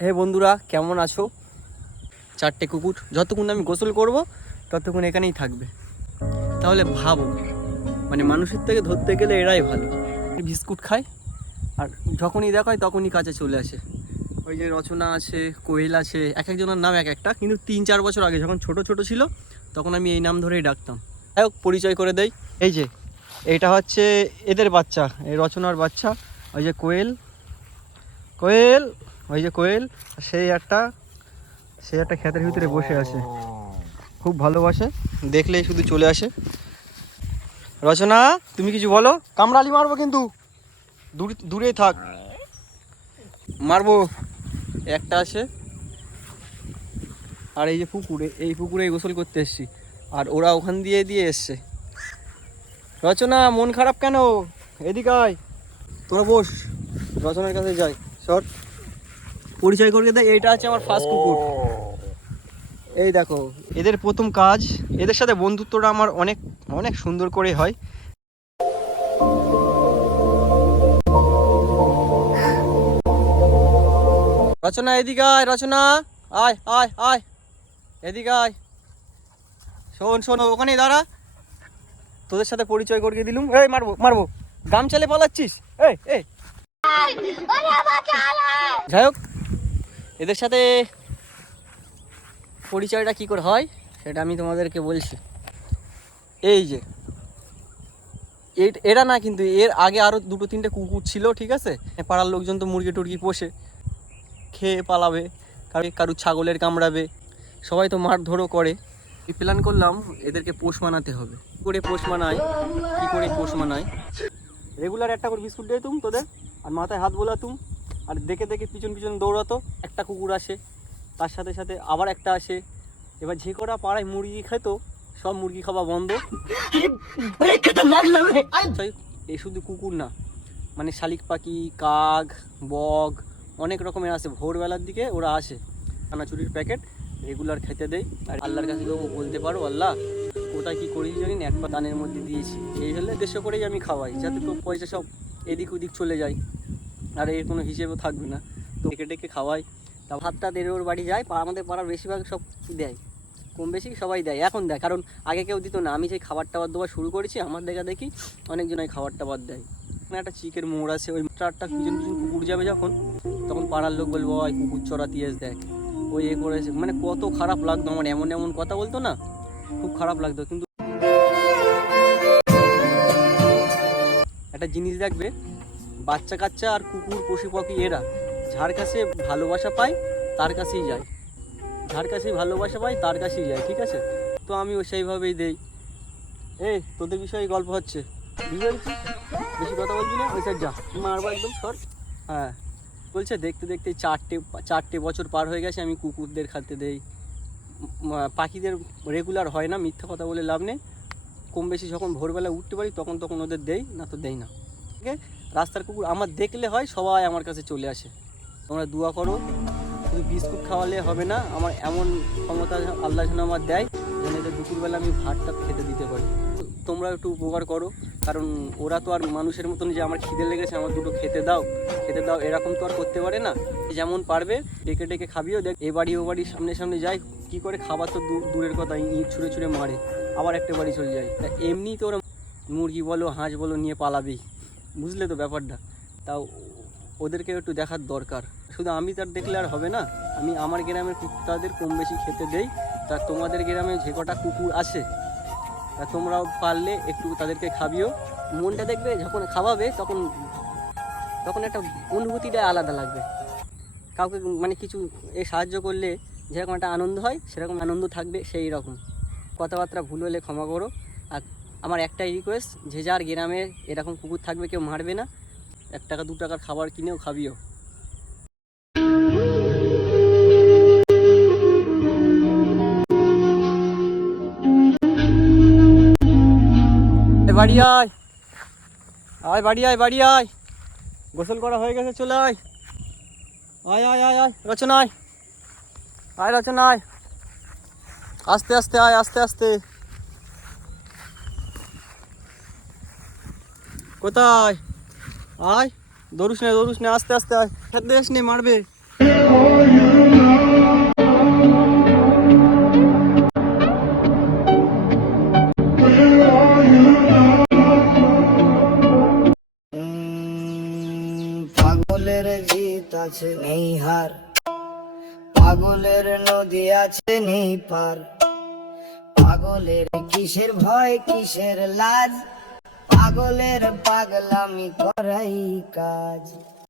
হে বন্ধুরা, কেমন আছো? চারটে কুকুর যতক্ষণ আমি গোসল করব ততক্ষণ এখানেই থাকবে। তাহলে ভাবো, মানে মানুষের থেকে ধরতে গেলে এরাই ভালো। বিস্কুট খায় আর যখনই দেখায় তখনই কাছে চলে আসে। ওই যে রচনা আছে, কোয়েল আছে, এক একজনের নাম এক একটা, কিন্তু 3-4 বছর আগে যখন ছোট ছোট ছিল তখন আমি এই নাম ধরেই ডাকতাম। যাই হোক, পরিচয় করে দেই। এই যে এইটা হচ্ছে এদের বাচ্চা, এই রচনার বাচ্চা। ওই যে কোয়েল, কোয়েল, ওই যে কোয়েল। সেই একটা ক্ষেতের ভিতরে বসে আছে, খুব ভালোবাসে, দেখলেই শুধু চলে আসে। রচনা, তুমি কিছু বলো। কামড়ালি মারবো কিন্তু, দূরেই থাক, মারবো। একটা আছে। আর এই যে পুকুরে, এই পুকুরে গোসল করতে এসছি, আর ওরা ওখান দিয়ে দিয়ে এসছে। রচনা, মন খারাপ কেন? এদিকে আয়, তোরা বস, রচনার কাছে যাই। সর, পরিচয় করে দেয়। এইটা আছে আমার ফার্স্ট কুকুর। এই দেখো, এদের প্রথম কাজ, এদের সাথে বন্ধুত্বটা আমার অনেক অনেক সুন্দর করে হয়। রচনা এদিকে আয়, রচনা আয় আয় আয়, এদিকে আয়। শোন শোন, ওখানেই দাঁড়া, তোদের সাথে পরিচয় করিয়ে দিলুম। এই মারবো মারবো, গাম চালে পালাচ্ছিস? এই এই, যাই হোক, এদের সাথে পরিচয়টা কী করে হয় সেটা আমি তোমাদেরকে বলছি। এই যে এরা না, কিন্তু এর আগে আরও 2-3টে কুকুর ছিল, ঠিক আছে? পাড়ার লোকজন তো মুরগি টুরগি পোষে, খেয়ে পালাবে, কারু ছাগলের কামড়াবে, সবাই তো মারধরও করে। প্ল্যান করলাম এদেরকে পোষ মানাতে হবে। পোষ মানায়, কী করে পোষ মানায়? রেগুলার একটা করে বিস্কুট দিয়ে তুম তোদের, আর মাথায় হাত বোলাতুম, আর দেখে দেখে পিছন পিছন দৌড়াতো। একটা কুকুর আসে, তার সাথে সাথে আবার একটা আসে। এবার যে কটা পাড়ায় মুরগি খেতো, সব মুরগি খাওয়া বন্ধ। এই শুধু কুকুর না, মানে শালিক পাখি, কাক, বগ, অনেক রকমের আসে। ভোরবেলার দিকে ওরা আসে, চানাচুরির প্যাকেট রেগুলার খেতে দেয়। আর আল্লাহর কাছে বলতে পারো, আল্লাহ ওটা কি করি জানি না, এক পা দানের মধ্যে দিয়েছি। এই হলে উদ্দেশ্য করেই আমি খাওয়াই, যাতে তো পয়সা সব এদিক ওদিক চলে যায়, আর এর কোনো হিসেবেও থাকবে না। তো ডেকে ডেকে খাওয়াই। তা ভাতটা দেড় ওর বাড়ি যায়, আমাদের পাড়ার বেশিরভাগ সব দেয়, কম বেশি সবাই দেয় এখন দেয়, কারণ আগে কেউ দিত না। আমি সেই খাবার টাবার দেওয়া শুরু করেছি, আমার দেখা দেখি অনেকজন ওই খাবার টাবার দেয়। একটা চিকের মোড় আছে, ওই ট্রাকটা পিছন পিছন কুকুর যাবে যখন, তখন পাড়ার লোক বলবো ওই কুকুর চড়াতে এস দেখ, ওই এ করেছে। মানে কত খারাপ লাগতো আমার, এমন এমন কথা বলতো না, খুব খারাপ লাগতো। কিন্তু একটা জিনিস দেখবে, বাচ্চা কাচ্চা আর কুকুর পশু পাখি এরা যার কাছে ভালোবাসা পায় তার কাছেই যায়, যার কাছেই ভালোবাসা পায় তার কাছেই যায়, ঠিক আছে? তো আমিও সেইভাবেই দেই। এই তোদের বিষয়ে গল্প হচ্ছে, বুঝতে পেরেছি, বেশি কথা বলবি না, ওই সাইড যা, মারবো একদম, সর। হ্যাঁ, বলছে দেখতে দেখতে 4টে বছর পার হয়ে গেছে, আমি কুকুরদের খাতে দেই। পাখিদের রেগুলার হয় না, মিথ্যা কথা বলে লাভ নেই। কম বেশি যখন ভোরবেলা উঠতে পারি তখন ওদের দেই, না তো দেই না। ঠিক আছে? রাস্তার কুকুর আমার দেখলে হয় সবাই আমার কাছে চলে আসে। তোমরা দোয়া করো, শুধু বিস্কুট খাওয়ালে হবে না, আমার এমন ক্ষমতা আল্লাহ যেন আমার দেয় যেন এদের দুপুরবেলা আমি ভাতটা খেতে দিতে পারি। তোমরা একটু উপকার করো, কারণ ওরা তো আর মানুষের মতন যে আমার খিদে লেগেছে আমার দুটো খেতে দাও এরকম তো আর করতে পারে না। যেমন পারবে ডেকে ডেকে খাবিও। দেখ, এ বাড়ি ও বাড়ির সামনে সামনে যায়, কী করে খাবার তো দূরের কথা, ইট ছুঁড়ে ছুঁড়ে মারে, আবার একটা বাড়ি চলে যায়। তা এমনি তো ওরা মুরগি বলো হাঁস বলো নিয়ে পালাবেই, বুঝলে তো ব্যাপারটা। তাও ওদেরকে একটু দেখার দরকার। শুধু আমি তার দেখলে আর হবে না, আমি আমার গ্রামের কুত্তাদের কম বেশি খেতে দেই। তা তোমাদের গ্রামে যে কটা কুকুর আছে, তা তোমরাও পারলে একটু তাদেরকে খাবিও। মনটা দেখবে যখন খাওয়াবে তখন একটা অনুভূতিটা আলাদা লাগবে। কাউকে মানে কিছু সাহায্য করলে যেরকম একটা আনন্দ হয়, সেরকম আনন্দ থাকবে। সেই রকম কথাবার্তা ভুল হলে ক্ষমা করো। আর আমার একটাই রিকোয়েস্ট, যে যার গ্রামে এরকম কুকুর থাকবে কেউ মারবে না, 1 টাকা 2 টাকার খাবার কিনেও খাবিও। বাড়ি আয় আয়, বাড়ি আয়, বাড়ি আয়, গোসল করা হয়ে গেছে, চলে আয় আয় আয় আয় আয়, রচনা আয়, আয় রচনা আয়, আস্তে আস্তে আয়, আস্তে আস্তে। কোথায়? আয়, দৌড়ুস না, আস্তে আস্তে আয়, খেতে আসনে মারবে। আছে নেই হার, পাগলের নদী আছে নেই পার। পাগলের কিসের ভয় কিসের লাজ, পাগলের পাগলামি করাই কাজ।